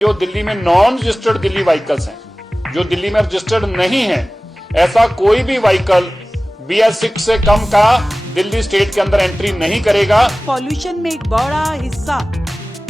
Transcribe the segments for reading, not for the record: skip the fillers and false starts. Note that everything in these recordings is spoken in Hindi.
जो दिल्ली में नॉन रजिस्टर्ड दिल्ली व्हीकल्स हैं, जो दिल्ली में रजिस्टर्ड नहीं है, ऐसा कोई भी व्हीकल BS6 से कम का दिल्ली स्टेट के अंदर एंट्री नहीं करेगा। पॉल्यूशन में एक बड़ा हिस्सा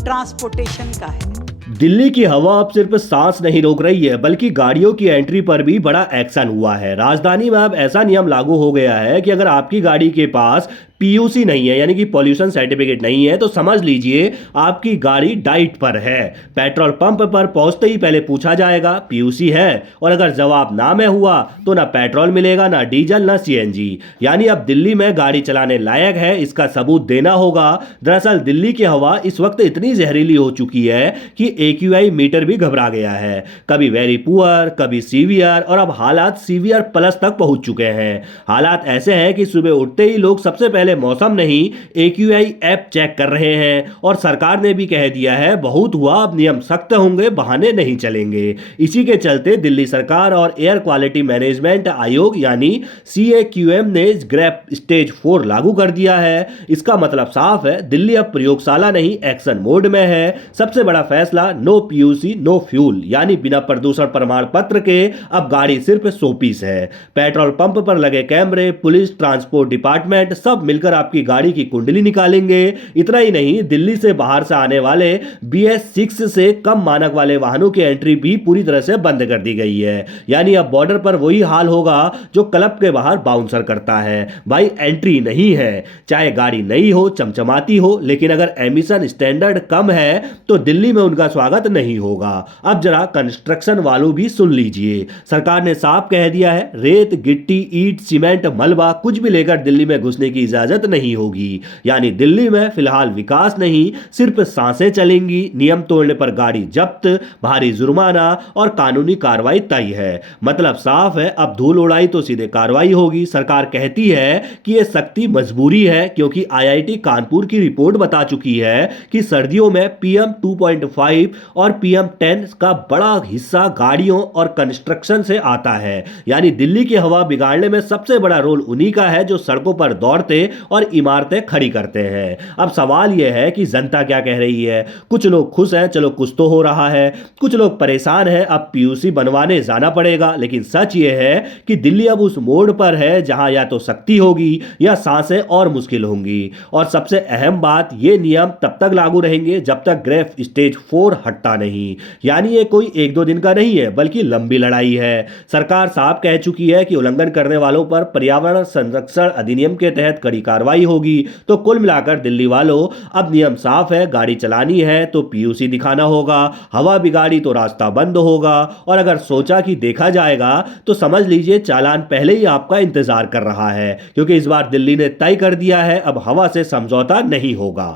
ट्रांसपोर्टेशन का है। दिल्ली की हवा अब सिर्फ सांस नहीं रोक रही है, बल्कि गाड़ियों की एंट्री पर भी बड़ा एक्शन हुआ है। राजधानी में अब ऐसा नियम लागू हो गया है कि अगर आपकी गाड़ी के पास PUC नहीं है, यानी कि पॉल्यूशन सर्टिफिकेट नहीं है, तो समझ लीजिए आपकी गाड़ी डाइट पर है। पेट्रोल पंप पर पहुंचते ही पहले पूछा जाएगा PUC है, और अगर जवाब ना में हुआ तो ना पेट्रोल मिलेगा, ना डीजल, ना CNG। यानी अब दिल्ली में गाड़ी चलाने लायक है, इसका सबूत देना होगा। दरअसल दिल्ली की हवा इस वक्त इतनी जहरीली हो चुकी है कि AQI मीटर भी घबरा गया है। कभी वेरी पुअर, कभी सीवियर, और अब हालात सीवियर प्लस तक पहुंच चुके हैं। हालात ऐसे हैं कि सुबह उठते ही लोग सबसे पहले मौसम नहीं AQI ऐप चेक कर रहे हैं, और सरकार ने भी कह दिया है बहुत हुआ, अब नियम सख्त होंगे, बहाने नहीं चलेंगे। इसी के चलते दिल्ली सरकार और एयर क्वालिटी मैनेजमेंट आयोग यानी CAQM ने ग्रेप स्टेज 4 लागू कर दिया है। इसका मतलब साफ है, दिल्ली अब प्रयोगशाला नहीं एक्शन मोड में है। सबसे बड़ा फैसला नो PUC नो फ्यूल, यानी बिना प्रदूषण प्रमाण पत्र के अब गाड़ी सिर्फ 100 पीस है। पेट्रोल पंप पर लगे कैमरे, पुलिस, ट्रांसपोर्ट डिपार्टमेंट सब मिलकर आपकी गाड़ी की कुंडली निकालेंगे। इतना ही नहीं, दिल्ली से बाहर से आने वाले BS6 से कम मानक वाले वाहनों की एंट्री भी पूरी तरह से बंद कर दी गई है। यानी अब बॉर्डर पर वही हाल होगा जो क्लब के बाहर बाउंसर करता है, भाई एंट्री नहीं है। चाहे गाड़ी नई हो, चमचमाती हो, लेकिन अगर एमिशन स्टैंडर्ड कम है तो दिल्ली में उनका स्वागत नहीं होगा। अब जरा कंस्ट्रक्शन वालों भी सुन लीजिए, सरकार ने साफ कह दिया है, रेत, गिट्टी, ईंट, सीमेंट, मलबा कुछ भी लेकर दिल्ली में घुसने की इजाजत नहीं होगी। यानी दिल्ली में फिलहाल विकास नहीं, सिर्फ सांसें चलेंगी। नियम तोड़ने पर गाड़ी जब्त, भारी जुर्माना और कानूनी कार्रवाई तय है। मतलब साफ है, अब धूल उड़ाई तो सीधे कार्रवाई होगी। सरकार कहती है कि यह सख्ती मजबूरी है, क्योंकि IIT कानपुर की रिपोर्ट बता चुकी है कि सर्दियों में PM 2.5 और PM 10 का बड़ा हिस्सा गाड़ियों और कंस्ट्रक्शन से आता है। यानी दिल्ली की हवा बिगाड़ने में सबसे बड़ा रोल उन्हीं का है जो सड़कों पर दौड़ते और इमारतें खड़ी करते हैं। अब सवाल यह है कि जनता क्या कह रही है। कुछ लोग खुश हैं, चलो कुछ तो हो रहा है। कुछ लोग परेशान हैं, अब PUC बनवाने जाना पड़ेगा। लेकिन सच यह है कि दिल्ली अब उस मोड़ पर है जहां या तो सख्ती होगी या सांसें और मुश्किल होंगी। और सबसे अहम बात, ये नियम तब तक लागू रहेंगे जब तक ग्रेफ स्टेज 4 हटता नहीं। यानी ये कोई 1-2 दिन का नहीं है, बल्कि लंबी लड़ाई है। सरकार साफ कह चुकी है कि उल्लंघन करने वालों पर पर्यावरण संरक्षण अधिनियम के तहत कड़ी कार्रवाई होगी। तो कुल मिलाकर दिल्ली वालों, अब नियम साफ है, गाड़ी चलानी है तो PUC दिखाना होगा, हवा बिगाड़ी तो रास्ता बंद होगा, और अगर सोचा कि देखा जाएगा तो समझ लीजिए चालान पहले ही आपका इंतजार कर रहा है। क्योंकि इस बार दिल्ली ने तय कर दिया है, अब हवा से समझौता नहीं होगा।